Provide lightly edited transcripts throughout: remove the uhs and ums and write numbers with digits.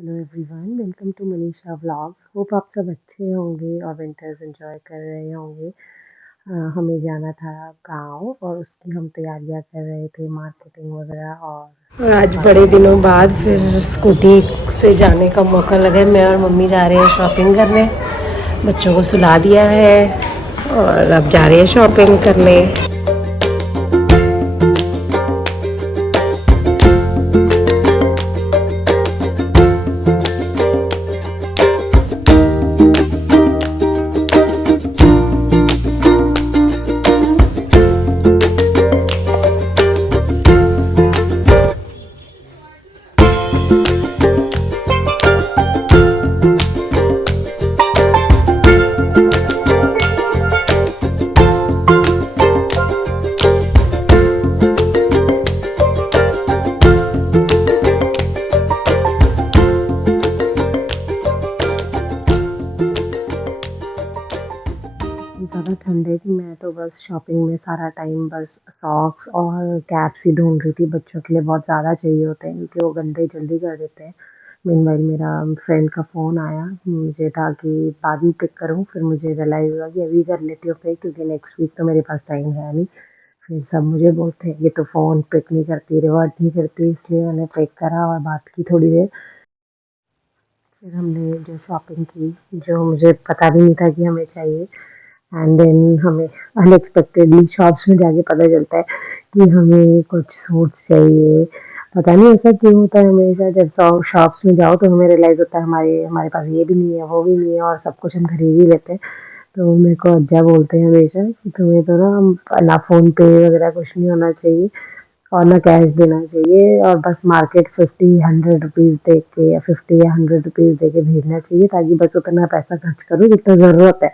Hello everyone, welcome to Manisha vlogs. होप आप सब अच्छे होंगे और विंटर्स एंजॉय कर रहे होंगे। हमें जाना था गांव और उसकी हम तैयारियां कर रहे थे, मार्केटिंग वगैरह। और आज बड़े दिनों बाद फिर स्कूटी से जाने का मौका लगा। मैं और मम्मी जा रहे हैं शॉपिंग करने। बच्चों को सुला दिया है और अब जा रहे हैं शॉपिंग करने। ज़्यादा ठंडे थी, मैं तो बस शॉपिंग में सारा टाइम बस सॉक्स और कैप्स ही ढूंढ रही थी। बच्चों के लिए बहुत ज़्यादा चाहिए होते हैं क्योंकि वो गंदे जल्दी कर देते हैं। मीनवाइल मेरा फ्रेंड का फ़ोन आया, मुझे था कि बाद में पिक करूं, फिर मुझे रियलाइज़ हुआ कि अभी कर लेती हूँ पिक क्योंकि नेक्स्ट वीक तो मेरे पास टाइम है नहीं। फिर सब मुझे बोलते हैं ये तो फ़ोन पिक नहीं करती, रिवर्ट नहीं करती, इसलिए मैंने पिक करा और बात की थोड़ी देर। फिर हमने जो शॉपिंग की, जो मुझे पता भी नहीं था कि हमें चाहिए, एंड देन हमें अनएक्सपेक्टेडली शॉप्स में जाके पता चलता है कि हमें कुछ सूट्स चाहिए। पता नहीं ऐसा क्यों होता है, हमेशा जब शॉप्स में जाओ तो हमें रियलाइज़ होता है हमारे हमारे पास ये भी नहीं है, वो भी नहीं है, और सब कुछ हम खरीद ही लेते हैं। तो मेरे को अज्जा बोलते हैं हमेशा कि तुम्हें तो ना फ़ोन पे वगैरह कुछ नहीं होना चाहिए और ना कैश देना चाहिए, और बस मार्केट 50-100 रुपीज़ दे के या 50 या 100 रुपीज़ दे के भेजना चाहिए, ताकि बस उतना पैसा खर्च करो जितना ज़रूरत है।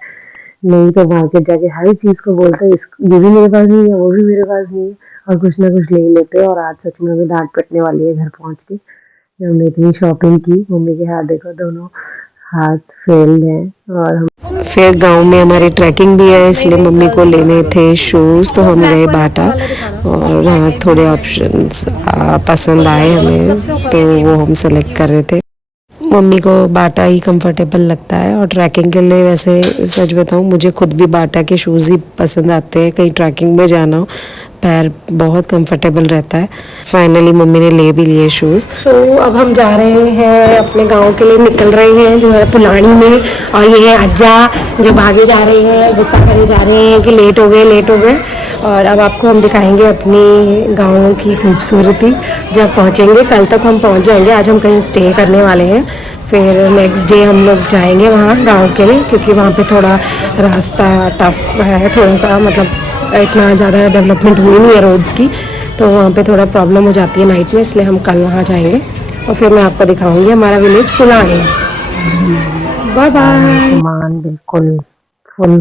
नहीं तो मार्केट जाके हर चीज़ को बोलते हैं ये भी मेरे पास नहीं है, वो भी मेरे पास नहीं है, और कुछ ना कुछ ले ही लेते हैं। और आज सच में हमें डांट पिटने वाली है घर पहुंच के। जब हमने इतनी शॉपिंग की, मम्मी के हाथ देखो, दोनों हाथ फेल्ड हैं। और हम फिर गांव में हमारी ट्रैकिंग भी है, इसलिए मम्मी को लेने थे शूज़, तो हम गए बाटा और वहाँ थोड़े ऑप्शंस पसंद आए हमें, तो वो हम सेलेक्ट कर रहे थे। मम्मी को बाटा ही कंफर्टेबल लगता है और ट्रैकिंग के लिए वैसे सच बताऊं मुझे खुद भी बाटा के शूज़ ही पसंद आते हैं। कहीं ट्रैकिंग में जाना हो पैर बहुत कंफर्टेबल रहता है। फाइनली मम्मी ने ले भी लिए शूज़। अब हम जा रहे हैं अपने गांव के लिए, निकल रहे हैं जो है पुलानी में। और ये है अज्जा जो भागे जा रहे हैं, गुस्सा करे जा रहे हैं कि लेट हो गए लेट हो गए। और अब आपको हम दिखाएंगे अपनी गाँव की खूबसूरती जब पहुँचेंगे। कल तक हम पहुँच जाएंगे, आज हम कहीं स्टे करने वाले हैं। फिर नेक्स्ट डे हम लोग जाएंगे वहाँ गांव के लिए, क्योंकि वहाँ पे थोड़ा रास्ता टफ है, थोड़ा सा मतलब इतना ज़्यादा डेवलपमेंट हुई नहीं है रोड्स की, तो वहाँ पे थोड़ा प्रॉब्लम हो जाती है नाइट में, इसलिए हम कल वहाँ जाएंगे। और फिर मैं आपको दिखाऊंगी हमारा विलेज पुलानी। Bye bye. सामान बिल्कुल फुल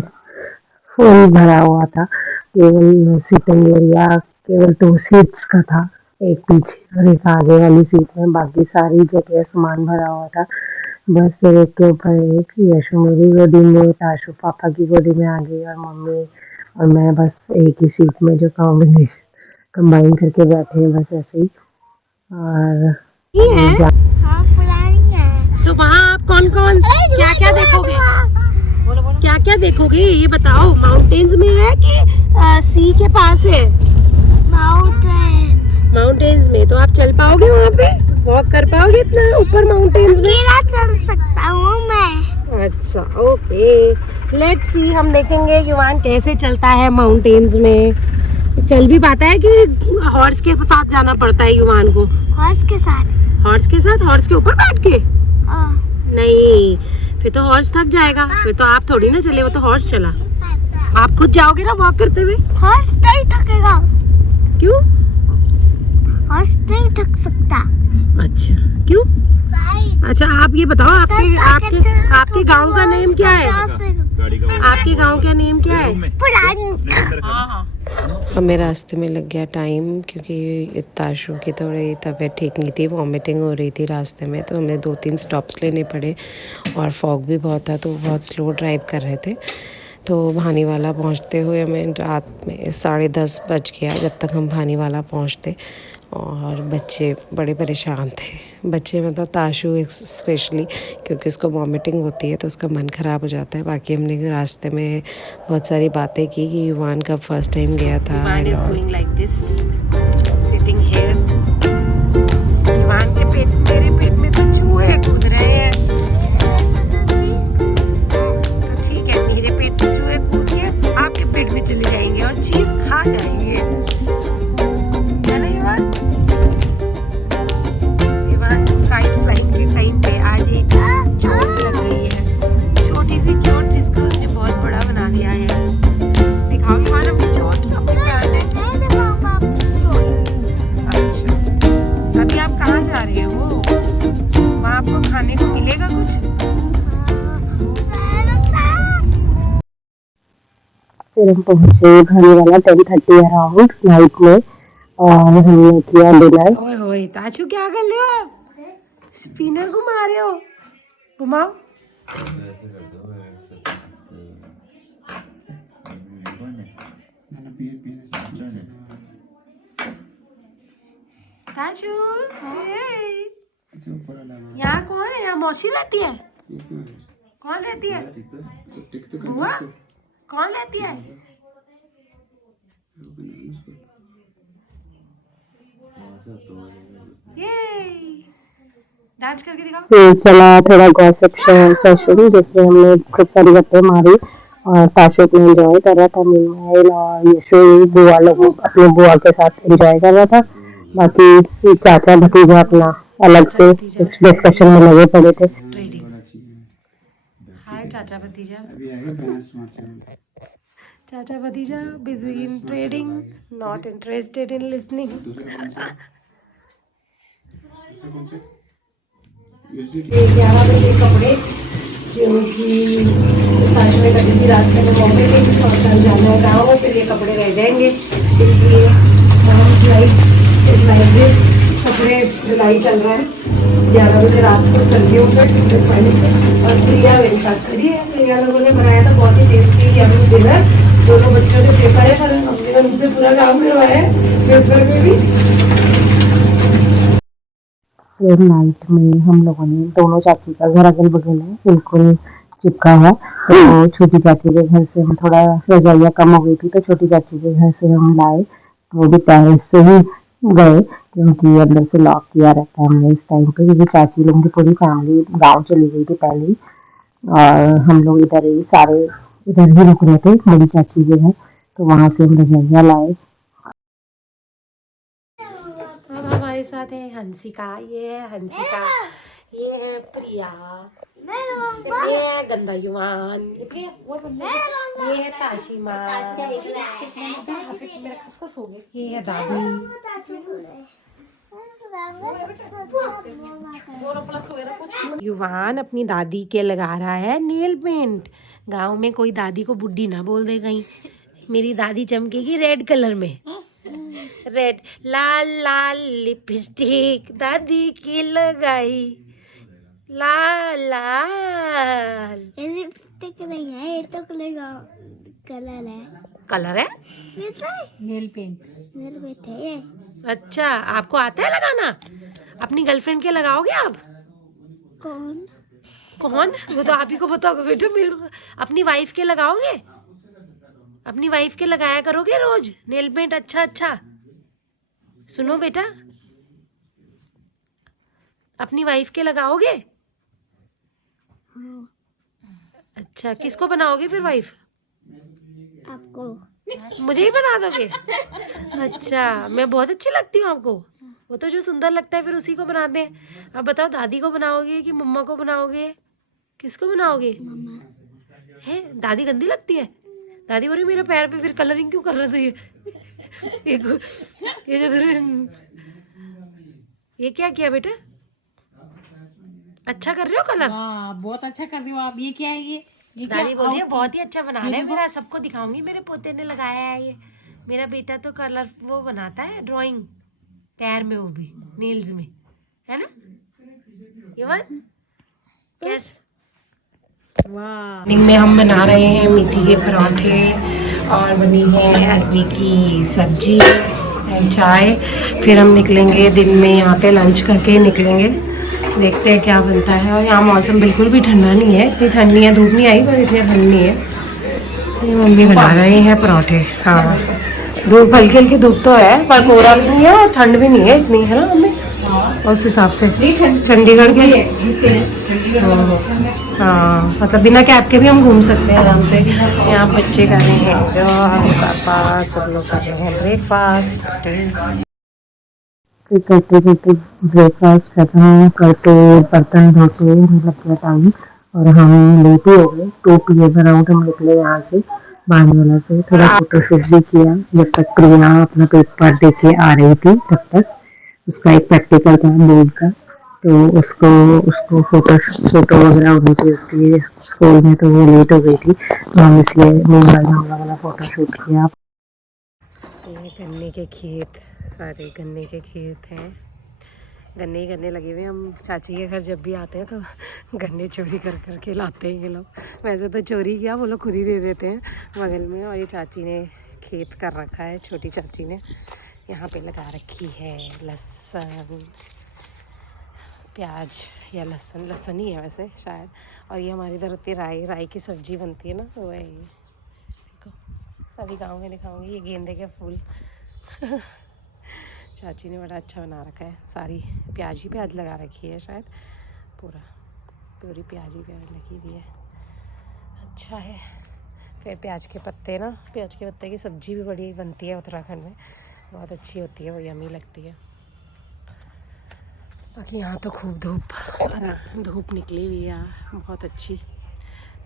फुल भरा हुआ था। केवल सिटिंग एरिया केवल 2 सीट्स का था, एक पीछे और एक आगे वाली सीट में। बाकी सारी जगह सामान भरा हुआ था। बस फिर एक के ऊपर एक, यशु मेरी गोदी में, ताशु पापा की गोदी में आ गई, और मम्मी और मैं बस एक ही सीट में, जो कॉम्बिनेशन कंबाइन करके बैठे हैं बस ऐसे ही। और ये है हाँ पुरानी है। तो वहाँ आप कौन कौन क्या क्या देखोगे? क्या क्या देखोगे ये बताओ। माउंटेन्स में है कि सी के पास है? माउंटेन्स में। तो आप चल पाओगे वहाँ पे? वॉक कर पाओगे इतना ऊपर माउंटेन्स में? चल सकता हूँ मैं। अच्छा ओके, लेट्स सी, हम देखेंगे युवान कैसे चलता है माउंटेन्स में। चल भी पाता है कि हॉर्स के साथ जाना पड़ता है युवान को? हॉर्स के साथ। हॉर्स के साथ? हॉर्स के ऊपर बैठ के? नहीं, फिर तो हॉर्स थक जाएगा, फिर तो आप थोड़ी ना चले, वो तो हॉर्स चला। आप खुद जाओगे ना वॉक करते हुए? हॉर्स नहीं थकेगा। क्यों? हॉर्स नहीं थक सकता। अच्छा क्यों? अच्छा आप ये बताओ, आपके आपके आपके गांव का नेम क्या है? आपके गांव का नेम क्या है? पुरानी। हमें रास्ते में लग गया टाइम, क्योंकि ताशु की थोड़ी तबीयत ठीक नहीं थी, वॉमिटिंग हो रही थी रास्ते में, तो हमें 2-3 स्टॉप्स लेने पड़े और फॉग भी बहुत था, तो बहुत स्लो ड्राइव कर रहे थे। तो भानीवाला पहुंचते हुए हमें रात में 10:30 बज गया जब तक हम भानीवाला पहुंचते। और बच्चे बड़े परेशान थे। बच्चे मतलब ताशु स्पेशली, क्योंकि उसको वॉमिटिंग होती है तो उसका मन ख़राब हो जाता है। बाकी हमने रास्ते में बहुत सारी बातें की कि युवान का फर्स्ट टाइम गया था। मेरे पेट में तो चूहे कूद रहे हैं। तो ठीक है, मेरे पेट से चूहे कूद के आपके पेट में चले जाएंगे और चीज खा जाएंगे, है ना युवान? युवान काइट फ्लाइंग के टाइम पे आज एक चोट लग रही है, छोटी सी चोट जिसको उसने बहुत बड़ा बना दिया है। दिखाओ युवान अपनी चोट, अपने पैर में। अच्छा, अभी आप कहाँ जा रहे हो? वहाँ आपको खाने को मिलेगा कुछ? फिर हम पहुंचे खाने वाला 10:30 अराउंड नाइट में, और हमने किया डिनर। ओए होए ताशु, क्या कर रहे हो आप? स्पिनर घुमा रहे हो? घुमाओ। ताशु, यहाँ कौन है? यहाँ मौसी रहती है? कौन रहती है? बुआ? कौन रहती है? ये डांस करके दिखाओ। फिर चला थोड़ा गॉसिप सेशन, जिसमें हमने खूब सारी गप्पे मारी और ताशु अपने एंजॉय कर रहा था। मीनवाइल और यशु बुआ लोग अपने बुआ के साथ एंजॉय कर रहा था। बाकी चाचा भतीजा अपना अलग से डिस्कशन में लगे पड़े थे। हाय चाचा भतीजा। चाचा भतीजा busy in trading, not interested in listening. 11 बजे कपड़े, क्योंकि ताशु में कभी भी रास्ते में मौके पे और कल जाना है गाँव में, फिर ये कपड़े रह जाएंगे, इसलिए कपड़े धुलाई चल रहा है। 11 बजे रात को सर्दियों का टिकट पानी से। और प्रिया मेरे साथ खड़ी है। प्रिया लोगों ने बनाया था बहुत ही टेस्टी यम्मी डिनर। दोनों बच्चों के पेपर है, पर हमने उनसे पूरा काम करवाया है पेपर में भी। फिर नाइट में हम लोगों ने दोनों चाची का घर अगल बगल है, बिल्कुल चिपका है, तो छोटी चाची के घर से हम थोड़ा रजाइयाँ कम हो गई थी, तो छोटी चाची के घर से हम लाए। वो भी टेरेस से ही गए, क्योंकि अंदर से लॉक किया रहता है हमने इस टाइम पे, क्योंकि चाची लोगों की पूरी फैमिली गाँव चली गई थी पहले ही, और हम लोग इधर ही सारे इधर ही रुक रहे थे बड़ी चाची के घर, तो वहाँ से हम रजाइयाँ लाए। अब हमारे साथ है हंसिका, ये है हंसिका, ये है प्रिया, ये है गंदा युवान, ये है ताशिमा, मेरा खसखस हो गया, ये है दादी। युवान अपनी दादी के लगा रहा है नेल पेंट। गांव में कोई दादी को बुड्ढी ना बोल दे कहीं। मेरी दादी चमकेगी रेड कलर में, रेड लाल लाल लिपस्टिक दादी की लगाई, लाल लाल। लिपस्टिक नहीं है, ये तो कलर है। कलर है? नेल पेंट है। अच्छा, आपको आता है लगाना? अपनी गर्लफ्रेंड के लगाओगे आप? कौन? वो तो आप ही को बताओगे बेटा। मेरे को अपनी वाइफ के लगाओगे? अपनी वाइफ के लगाया करोगे रोज नेल पेंट? अच्छा अच्छा, सुनो बेटा, अपनी वाइफ के लगाओगे? अच्छा, किसको बनाओगे फिर वाइफ? आपको। मुझे ही बना दोगे? अच्छा, मैं बहुत अच्छी लगती हूँ आपको? वो तो जो सुंदर लगता है फिर उसी को बनाते हैं। अब बताओ, दादी को बनाओगे कि मम्मा को बनाओगे? किसको बनाओगे? है दादी गंदी लगती है? दादी बोल रही मेरे पैर पे फिर कलरिंग क्यों कर रहे थे? ये जो ये क्या किया बेटा? अच्छा कर रहे हो कलर? बहुत अच्छा कर रही हो आप। ये क्या है? ये दादी बोल रही है बहुत ही अच्छा बना रहे हैं। मेरा सबको दिखाऊंगी, मेरे पोते ने लगाया है ये। मेरा बेटा तो कलर वो बनाता है, ड्राइंग पैर में, वो भी नेल्स में, है ना युवान? कैसे? मॉर्निंग में हम बना रहे हैं मेथी के पराठे और बनी है अरबी की सब्जी एंड चाय। फिर हम निकलेंगे दिन में यहाँ पे लंच करके निकलेंगे, देखते हैं क्या बनता है। और यहाँ मौसम बिल्कुल भी ठंडा नहीं है, इतनी ठंड नहीं है, धूप नहीं आई पर इतनी ठंड नहीं है। ये मम्मी बना रहे हैं पराठे। हाँ धूप हल्की हल्की धूप तो है पर कोहरा भी नहीं है और ठंड भी नहीं है इतनी, है ना मम्मी? उस हिसाब से चंडीगढ़ के हाँ मतलब बिना कैब के भी हम घूम सकते हैं आराम से। यहाँ बच्चे कर रहे हैं और पापा सब लोग कर रहे हैं ब्रेकफास्ट। फिर करते करते ब्रेकफास्ट खत्म करके बर्तन धोते लग गया टाइम और हम लेट ही हो गए। 2 PM अराउंड हम निकले यहाँ से बानीवाला से। थोड़ा फोटोशूट भी किया जब तक प्रिया अपना पेपर दे के आ रही थी, तब तक उसका एक प्रैक्टिकल था बोर्ड का, तो उसको फोटो वगैरह होनी थी उसकी स्कूल में, तो वो लेट हो गई थी तो हम इसलिए मीनवाइल हम लोगों ने फोटोशूट किया। ये गन्ने के खेत, सारे गन्ने के खेत हैं, गन्ने ही गन्ने लगे हुए। हम चाची के घर जब भी आते हैं तो गन्ने चोरी कर कर के लाते हैं ये लोग। वैसे तो चोरी किया, वो लोग खुद ही दे देते हैं बगल में। और ये चाची ने खेत कर रखा है, छोटी चाची ने यहाँ पे लगा रखी है लहसुन प्याज, या लहसुन ही है वैसे शायद। और ये हमारी इधर होती है राई की सब्जी बनती है ना, तो वही देखो अभी गाँव में दिखाऊंगी। ये गेंदे के फूल चाची ने बड़ा अच्छा बना रखा है। सारी प्याज ही प्याज लगा रखी है शायद, पूरी प्याज ही प्याज लगी हुई है, अच्छा है। फिर प्याज के पत्ते ना, प्याज के पत्ते की सब्जी भी बड़ी बनती है उत्तराखंड में, बहुत अच्छी होती है, वो यमी लगती है। बाकी यहाँ तो खूब धूप निकली हुई है बहुत अच्छी।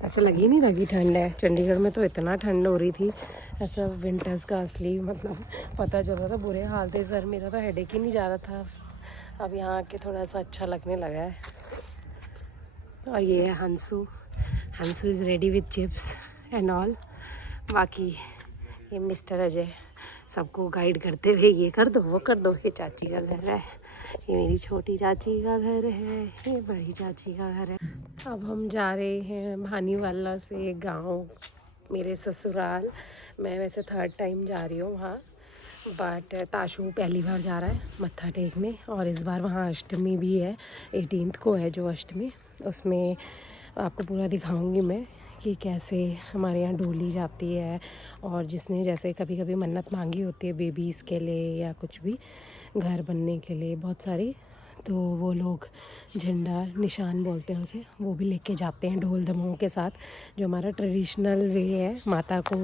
ऐसा लगी नहीं लगी ठंड है, चंडीगढ़ में तो इतना ठंड हो रही थी, ऐसा विंटर्स का असली मतलब पता चल रहा था। बुरे हाल थे सर, मेरा तो हेडेक ही नहीं जा रहा था। अब यहाँ आके थोड़ा सा अच्छा लगने लगा है। और ये है Hansu is ready with chips and all. बाकी ये मिस्टर अजय सबको गाइड करते हुए ये कर दो वो कर दो। ये चाची का घर है, ये मेरी छोटी चाची का घर है, ये बड़ी चाची का घर है। अब हम जा रहे हैं भानीवाला से गांव, मेरे ससुराल। मैं वैसे 3rd टाइम जा रही हूँ वहाँ, बट ताशु पहली बार जा रहा है मत्था टेकने। और इस बार वहाँ अष्टमी भी है, 18th को है जो अष्टमी। उसमें आपको पूरा दिखाऊंगी मैं कि कैसे हमारे यहाँ डोली जाती है। और जिसने जैसे कभी कभी मन्नत मांगी होती है बेबीज़ के लिए या कुछ भी घर बनने के लिए बहुत सारी, तो वो लोग झंडा निशान बोलते हैं उसे, वो भी लेके जाते हैं ढोल धमाओं के साथ, जो हमारा ट्रेडिशनल वे है माता को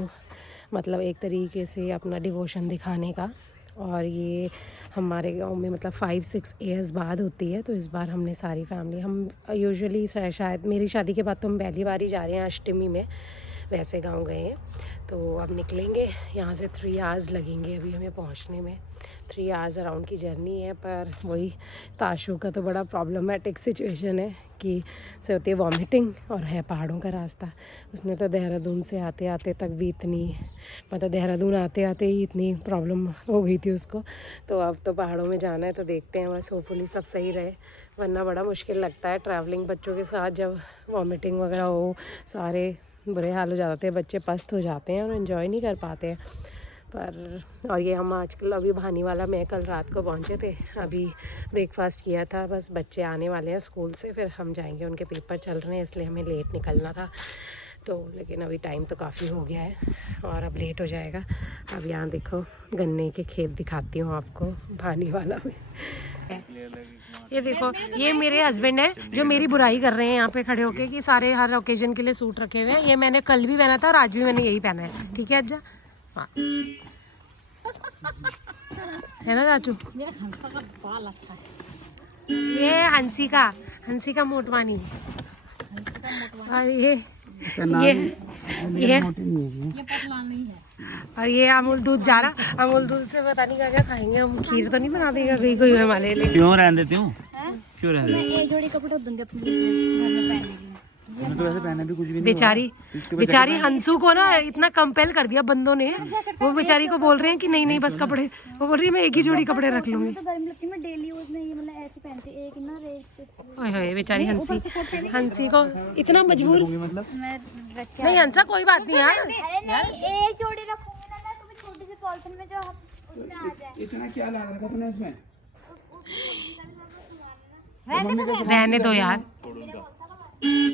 मतलब एक तरीके से अपना डिवोशन दिखाने का। और ये हमारे गांव में मतलब 5-6 ईयर्स बाद होती है। तो इस बार हमने सारी फैमिली, हम यूजुअली शायद मेरी शादी के बाद तो हम पहली बार ही जा रहे हैं अष्टमी में, वैसे गांव गए हैं। तो अब निकलेंगे यहाँ से, 3 आवर्स लगेंगे अभी हमें पहुँचने में। 3 आवर्स अराउंड की जर्नी है। पर वही ताशु का तो बड़ा प्रॉब्लमेटिक सिचुएशन है कि से होती है वॉमिटिंग और है पहाड़ों का रास्ता। उसने तो देहरादून से आते आते तक भी इतनी मतलब देहरादून आते आते ही इतनी प्रॉब्लम हो गई थी उसको। तो अब तो पहाड़ों में जाना है, तो देखते हैं बस, होपफुली सब सही रहे। वरना बड़ा मुश्किल लगता है ट्रैवलिंग बच्चों के साथ, जब वॉमिटिंग वगैरह हो, सारे बुरे हाल हो जाते हैं, बच्चे पस्त हो जाते हैं और एंजॉय नहीं कर पाते हैं। पर और ये हम आजकल अभी भानीवाला में कल रात को पहुँचे थे, अभी ब्रेकफास्ट किया था, बस बच्चे आने वाले हैं स्कूल से, फिर हम जाएंगे, उनके पेपर चल रहे हैं इसलिए हमें लेट निकलना था। तो लेकिन अभी टाइम तो काफ़ी हो गया है और अब लेट हो जाएगा। अब यहाँ देखो गन्ने के खेत दिखाती हूँ आपको भानीवाला में। ये देखो, ये मेरे हस्बैंड है जो मेरी बुराई कर रहे हैं यहाँ पे खड़े होके कि सारे हर ओकेजन के लिए सूट रखे हुए हैं। ये मैंने कल भी पहना था और आज भी मैंने यही पहना है, ठीक है अज्जा? हाँ है ना चाचू? ये हंसा का बाल अच्छा है, ये हंसी का मोटवानी, और ये पतला नहीं है। और ये अमूल दूध जा रहा, अमूल दूध से पता नहीं क्या क्या खाएंगे हम। खीर तो नहीं बना देगा कोई हमारे लिए? क्यों रहने देती हूँ, क्यों रहने मैं एक जोड़ी कपड़े दूंगी अपने घर में पहनने के लिए। तो वैसे पहने भी कुछ भी नहीं। बेचारी हंसू को ना इतना कंपेल कर दिया बंदों ने, वो बेचारी को बोल रहे हैं कि नहीं बस कपड़े, वो बोल रही है मैं एक ही जोड़ी कपड़े रख लूंगी। तो गर्मी लगती है, मैं डेली यूज में ये मतलब ऐसे पहनती, एक ना रेट। ओए होए बेचारी हंसी को इतना मजबूर। मतलब मैं नहीं हंसा कोई बात नहीं यार, अरे नहीं, एक जोड़ी रखूंगी ना मैं, तो छोटी सी पॉलिथीन में जो इतना क्या ला रखा तूने इसमें? रहने दो यार,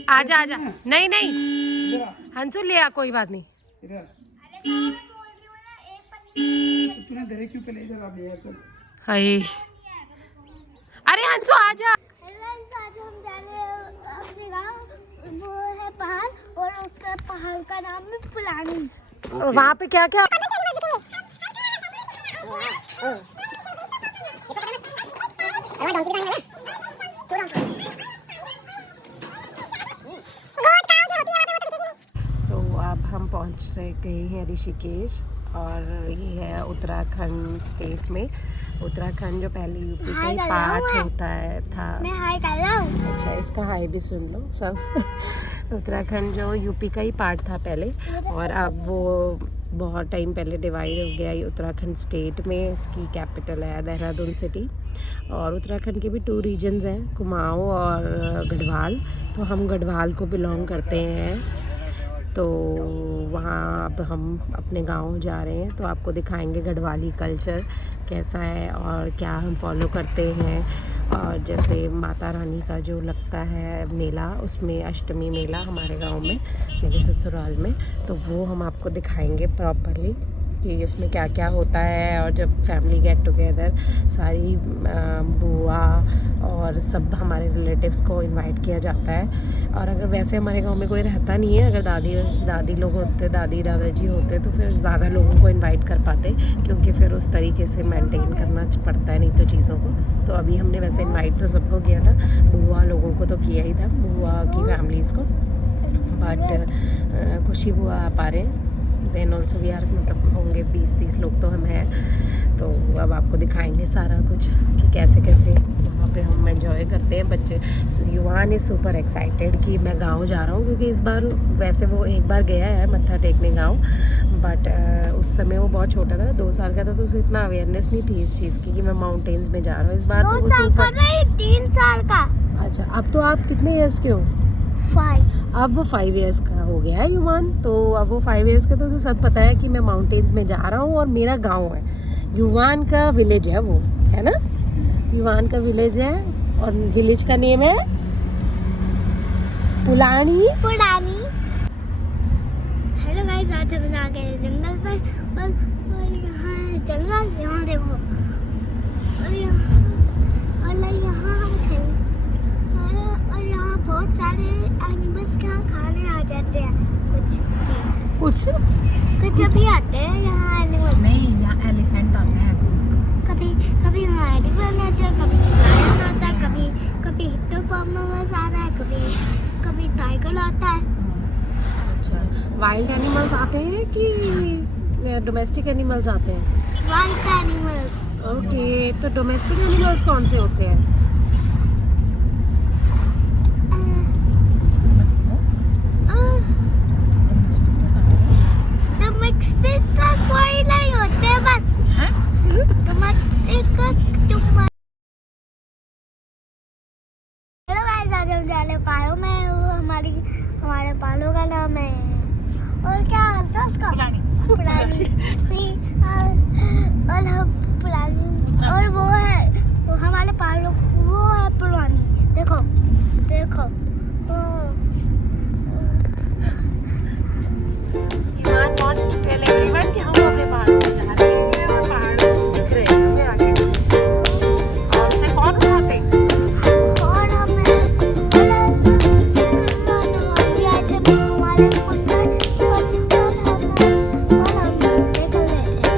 आजा आजा। नहीं नहीं हंसू ले आ, कोई बात नहीं। इधर तूने दरे क्यों पे ले इधर आप ले यार चल। हाय अरे हंसू आजा। आज हम जाने गाँव, वो है पहाड़ और उसका पहाड़ का नाम है पुलानी। वहाँ पे क्या क्या अब हम पहुँच गए हैं ऋषिकेश, और ये है उत्तराखंड स्टेट में। उत्तराखंड जो पहले यूपी का ही पार्ट होता है था। मैं हाय कर रहा हूँ। अच्छा, इसका हाई भी सुन लो सब। उत्तराखंड जो यूपी का ही पार्ट था पहले, और अब वो बहुत टाइम पहले डिवाइड हो गया ये उत्तराखंड स्टेट में। इसकी कैपिटल है देहरादून सिटी। और उत्तराखंड के भी 2 रीजन्स हैं, कुमाऊँ और गढ़वाल। तो हम गढ़वाल को बिलोंग करते हैं। तो वहाँ अब हम अपने गांव जा रहे हैं, तो आपको दिखाएंगे गढ़वाली कल्चर कैसा है और क्या हम फॉलो करते हैं। और जैसे माता रानी का जो लगता है मेला, उसमें अष्टमी मेला हमारे गांव में, मेरे ससुराल में, तो वो हम आपको दिखाएंगे प्रॉपरली कि उसमें क्या क्या होता है। और जब फैमिली गेट टुगेदर, सारी बुआ और सब हमारे रिलेटिव्स को इनवाइट किया जाता है। और अगर वैसे हमारे गांव में कोई रहता नहीं है, अगर दादी लोग होते, दादी दादाजी होते, तो फिर ज़्यादा लोगों को इनवाइट कर पाते, क्योंकि फिर उस तरीके से मेंटेन करना पड़ता है नहीं तो चीज़ों को। तो अभी हमने वैसे इनवाइट तो सबको किया था, बुआ लोगों को तो किया ही था, बुआ की फैमिलीज़ को। बट खुशी बुआ आ पा रहे हैं, देन ऑल्सो वी आर, मतलब होंगे 20-30 लोग तो हम हैं। तो अब आपको दिखाएंगे सारा कुछ कि कैसे कैसे वहाँ पे हम एंजॉय करते हैं। बच्चे, युवान इज़ सुपर एक्साइटेड कि मैं गांव जा रहा हूँ, क्योंकि इस बार, वैसे वो एक बार गया है मत्था टेकने गांव, बट उस समय वो बहुत छोटा था, 2 साल का था, तो उसे इतना अवेयरनेस नहीं थी इस चीज़ की कि मैं माउंटेन्स में जा रहा हूँ। इस बार तो 2 साल का नहीं, 3 साल का। अच्छा, अब तो आप कितने ईयर्स के हो? 5। अब वो 5 इयर्स का हो गया है युवान। तो अब वो 5 इयर्स का, तो उसे सब पता है कि मैं माउंटेन्स में जा रहा हूँ और मेरा गांव है। युवान का विलेज है वो, है ना? युवान का विलेज है, और विलेज का नेम है पुलानी। हेलो गाइस, आज हम आ गए जंगल पर, और यहाँ है जंगल, यहाँ देखो, और यहाँ हम थे, और यहाँ बहुत सारे एनिमल्स यहाँ खाने आ जाते हैं। कुछ अभी आते हैं यहाँ एनिमल्स। नहीं, यहाँ एलिफेंट आते हैं। कभी यहाँ एलिफेंट आते हैं, कभी लायन आता है, कभी हिप्पोपोटामस आता है, कभी टाइगर आता है। अच्छा, वाइल्ड एनिमल्स आते हैं कि डोमेस्टिक एनिमल्स आते हैं? Wild animals. ओके, तो डोमेस्टिक एनिमल्स कौन से होते हैं? डोमेस्टिक का कोई नहीं होते, बस डोमेस्टिक का हेलो गाइस, आज हम जा रहे हैं पहाड़ों में। वो हमारे पहाड़ों का नाम है, और क्या था उसका? पुलानी। और हम पुलानी, और वो है, वो हमारे पहाड़ों, वो है पुलानी। देखो युवान wants to tell everyone कि हम अपने पहाड़ों पे जा रहे हैं, और पहाड़ दिख रहे हैं हमें आगे। और उसे कौन उठाते हैं? और हमें हमारे पुत्र, और हम निकल रहे थे।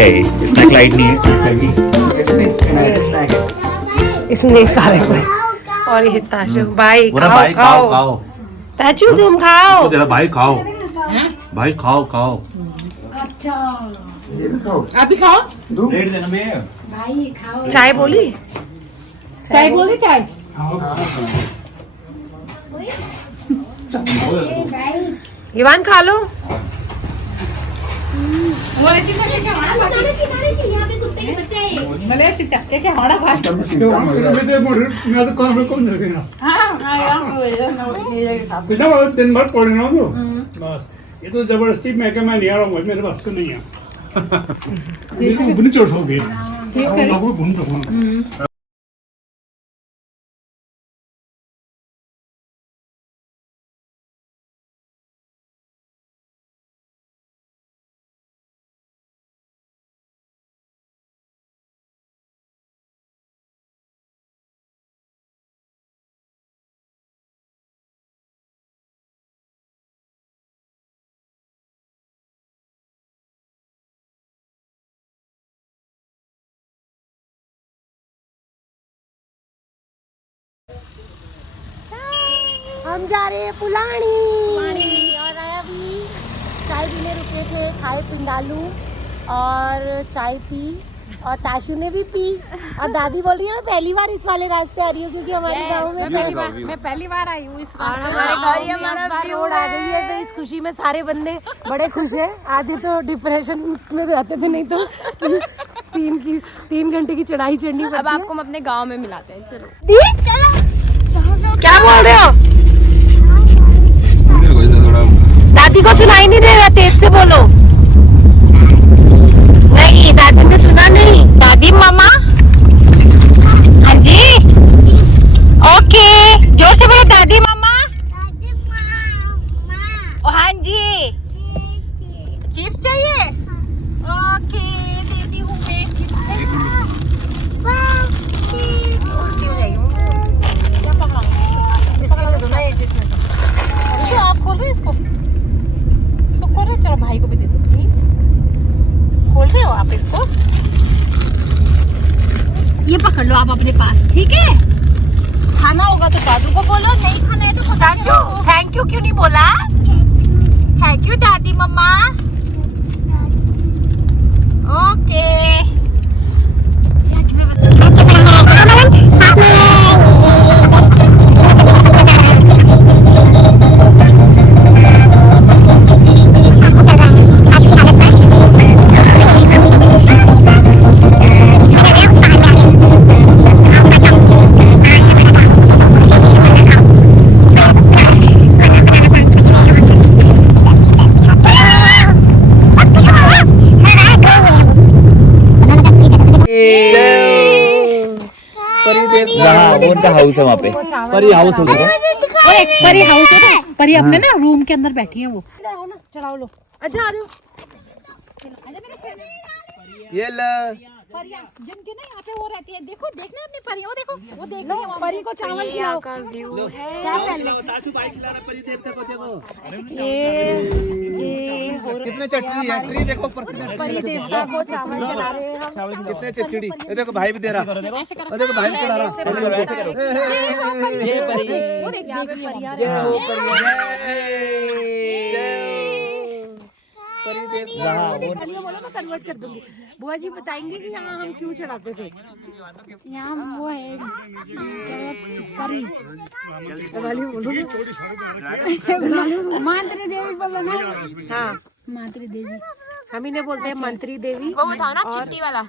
है ये, स्नैक लाइट नहीं है। इसने खा रहे कोई और ये ताशु भाई बोला खाओ भाई खाओ खाओ खाओ, ताशु तुम खाओ तो भाई खाओ, भाई खाओ खाओ। आप भी खाओ। प्लेट देना मैं। भाई खाओ। चाय बोली चाय बोली चाय। इवान खा लो। वो रहती है क्या हमारा बाटी। यहाँ पे कुत्ते के बच्चे हैं। मले से चक्के के हमारा बाटी। मैं तो काम में कौन देगा हाँ हाँ दिन भर पड़े ना तो बस ये तो जबरदस्ती मैं क्या मैं नहीं आ रहा हूँ, मेरे पास को नहीं है। बुनी चोट हो गई घूम सकूँ। हम जा रहे हैं पुलानी और अभी चाय पीने रुके थे, खाए पिंडालू और चाय पी और ताशु ने भी पी और दादी बोल रही है मैं पहली बार इस वाले रास्ते आ रही हूँ क्योंकि हमारे गाँव में मैं पहली बार आई हूँ इस और हमारे गाँव में इस बार रोड आ गई है, तो इस खुशी में सारे बंदे बड़े खुश हैं। आधे तो डिप्रेशन में रहते थे, नहीं तो 3 घंटे की चढ़ाई चढ़नी पड़ती है। अब आपको हम अपने गांव में मिलाते हैं, चलो। चलो क्या बोल रहे हो? दादी को सुनाई नहीं दे रहा, तेज से बोलो। नहीं दादी ने सुना नहीं। दादी मामा हाँ जी ओके जोर से बोलो दादी मामा। ओ हाँ जी चिप्स चाहिए ओके देती हूँ मैं चिप्स। उल्टी हो जाएगी क्या पकड़ाऊँ इसको दे दो ना एक इसमें आप खोल रहे हैं इसको खोल रहे हो? चलो भाई को भी दे दो प्लीज। खोल रहे हो आप इसको? ये पकड़ लो आप अपने पास, ठीक है? खाना होगा तो दादू को बोलो, नहीं खाना है तो दाशु थैंक यू क्यों नहीं बोला? थैंक यू दादी मम्मा। ओके उनका हाउस है वहाँ पे, परी हाउस है। परी हाउस है ना, परी अपने ना रूम के अंदर बैठी है वो। चढ़ाओ लो। अच्छा आ जाओ। ये ला परियां जिनके ना यहाँ पे वो रहती है, देखो देखना अपनी परियां, वो देखो वो देख रही है परी को चावल खिलाओ का व्यू है। क्या पहले कितने चटनी है, ट्री देखो ऊपर परी देवता को चावल खिला रहे हैं हम। कितने चटनी। ये देखो भाई भी दे रहा, देखो भाई भी चढ़ा रहा। जय परी, वो देख देख रही है। जय हो परी देवता। बोलो मैं कन्वर्ट कर दूंगी। बुआ जी बताएंगे कि यहाँ हम क्यों चढ़ाते थे। यहाँ वो है परी वाली बोलो मातृ देवी बोलो ना। हाँ मातृ देवी हम इन्हें बोलते हैं मंत्री देवी। वो बताओ ना चिट्ठी वाला।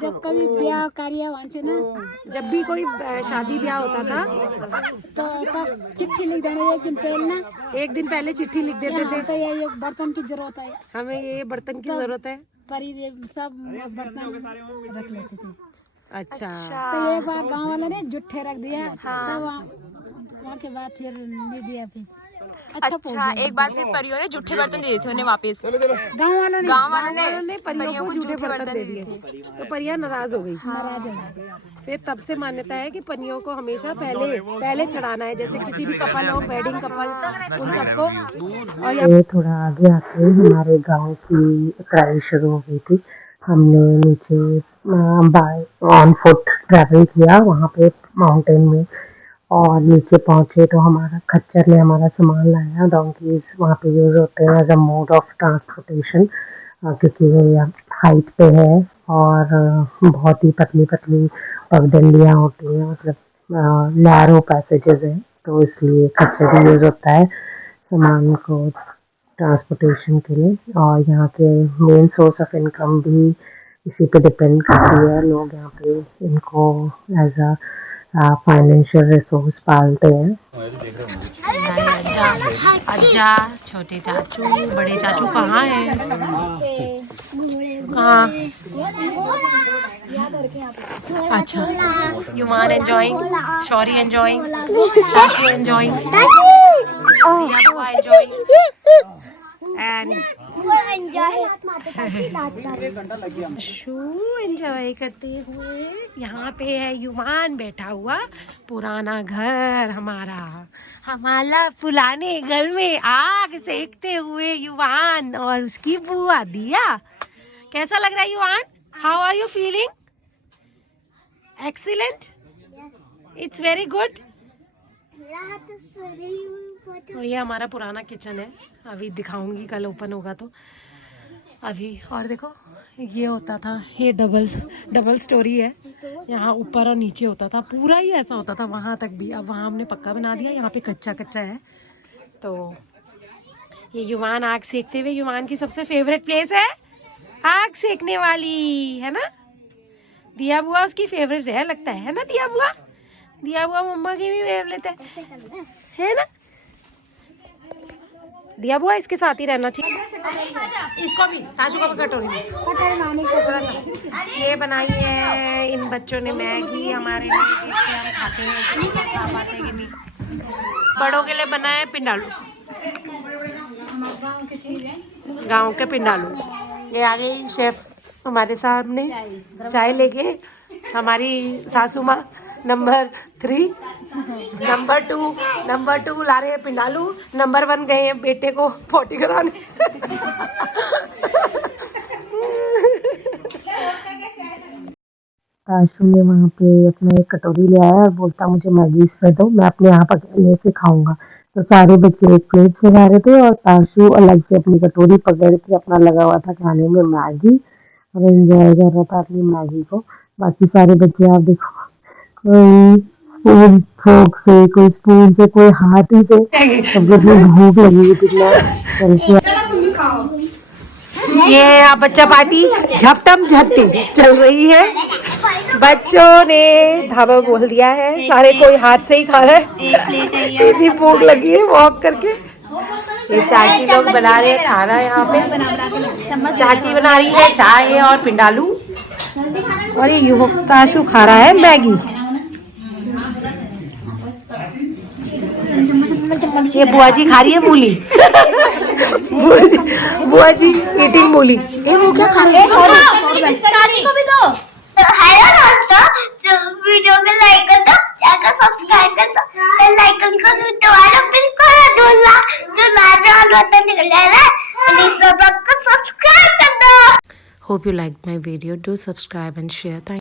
जब कभी ब्याह कार्य वहाँ से ना, जब भी कोई शादी ब्याह होता था तो तब चिट्ठी लिख देना एक दिन पहले ना। एक दिन पहले चिट्ठी लिख देते यहाँ थे तो ये बर्तन की जरूरत है, हमें ये बर्तन की जरूरत है। परी देवी सब बर्तन रख लेते थे। अच्छा तो एक बार गांव वाले ने जुट्ठे रख दिया, तब वहाँ के बाद फिर ले दिया फिर। अच्छा एक बार फिर परियों ने जूठे बर्तन दे दिए थे उन्हें वापस। गाँव वालों ने परियों को झूठे बर्तन दे दिए थे, तो परियां नाराज हो गई। फिर तब से मान्यता है कि परियों को हमेशा पहले चढ़ाना है, जैसे किसी भी कपल हो, वेडिंग कपल, उन सबको। और ये थोड़ा आगे आके हमारे गांव की ट्राई शुरू हो गई थी। हमने नीचे बाय ऑन फुट ट्रैवल किया वहाँ पे माउंटेन में, और नीचे पहुँचे तो हमारा खच्चर ने हमारा सामान लाया। डोंकीज वहाँ पे यूज़ होते हैं as a mode of transportation, क्योंकि वो हाइट पे है और बहुत ही पतली पतली पगडंडियाँ होती हैं, मतलब नैरो पैसेजेस हैं, तो इसलिए खच्चर यूज़ होता है सामान को ट्रांसपोर्टेशन के लिए। और यहाँ के मेन सोर्स ऑफ इनकम भी इसी पे डिपेंड करती है। लोग यहाँ पे इनको एज अ फाइनेंशियल रिसोर्स पालते हैं। अज्जा, छोटे चाचू, बड़े चाचू कहाँ हैं? कहाँ? अच्छा, युमान एंजॉइंग, शौरी एंजॉइंग, चाचू एंजॉइंग, दिया बुआ एंजॉइंग, एंड शू एंजॉय करते हुए। यहाँ पे है युमान बैठा हुआ, पुराना घर हमारा पुराने घर में आग सेकते हुए युमान और उसकी बुआ दिया। कैसा लग रहा है Yuman? How are you feeling? Excellent, it's very good. और ये हमारा पुराना किचन है, अभी दिखाऊंगी, कल ओपन होगा तो। अभी और देखो, ये होता था, ये डबल स्टोरी है, यहाँ ऊपर और नीचे होता था, पूरा ही ऐसा होता था वहाँ तक भी। अब वहाँ हमने पक्का बना दिया, यहाँ पे कच्चा है। तो ये युमान आग सेकते हुए, युमान की सबसे फेवरेट प्लेस है आग सेकने वाली, है ना? दिया बुआ उसकी फेवरेट है, लगता है ना दिया बुआ? दिया बुआ मम्मा की भी फेवरेट है ना? दिया बुआ इसके साथ ही रहना, ठीक। इसको भी ताजू को भी कटोरी में ये बनाई है इन बच्चों ने मैगी हमारे लिए। हम खाते हैं, खा पाते हैं कि नहीं। बड़ों के लिए बना है पिंडालू, गांव के पिंडालू। ये आ गई शेफ हमारे सामने चाय लेके, हमारी सासू माँ नंबर 3, नंबर 2 ला रहे हैं पिंडालू, नंबर 1 गए हैं बेटे को पोटी कराने। ताशु ने वहाँ पे अपना एक कटोरी ले आया और बोलता मुझे मैगी इसमें दो, मैं अपने आप अकेले से खाऊंगा। तो सारे बच्चे एक प्लेट से खा रहे थे और ताशु अलग से अपनी कटोरी पकड़ के अपना लगा हुआ था खाने में मैगी, और एंजॉय कर रहा था अपनी मैगी को। बाकी सारे बच्चे आप देखो, कोई स्पून फोक से, कोई स्पून से, कोई हाथ ही से, सबको इतनी भूख लगी हुई थी। ये आप बच्चा पार्टी झपटम झपटी चल रही है। बच्चों ने ढाबा बोल दिया है, सारे कोई हाथ से ही खा रहे हैं, इतनी भूख लगी है वॉक करके। ये चाची लोग बना रहे हैं खाना, यहाँ पे चाची बना रही है चाय और पिंडालू, और ये युवक ताशु खा रहा है मैगी। ये बुआ जी खा रही है मूली। बुआ जी ईटिंग मूली। ये वो क्या खा रही है? चाची को भी दो। तो हेलो दोस्तों, जो वीडियो को लाइक कर दो, चैनल को सब्सक्राइब कर दो, बेल आइकन को भी दबाना बिल्कुल मत भूलना। जो नया बटन निकल जाएगा प्लीज को सब्सक्राइब कर दो। Hope you liked my video. Do subscribe and share. Thank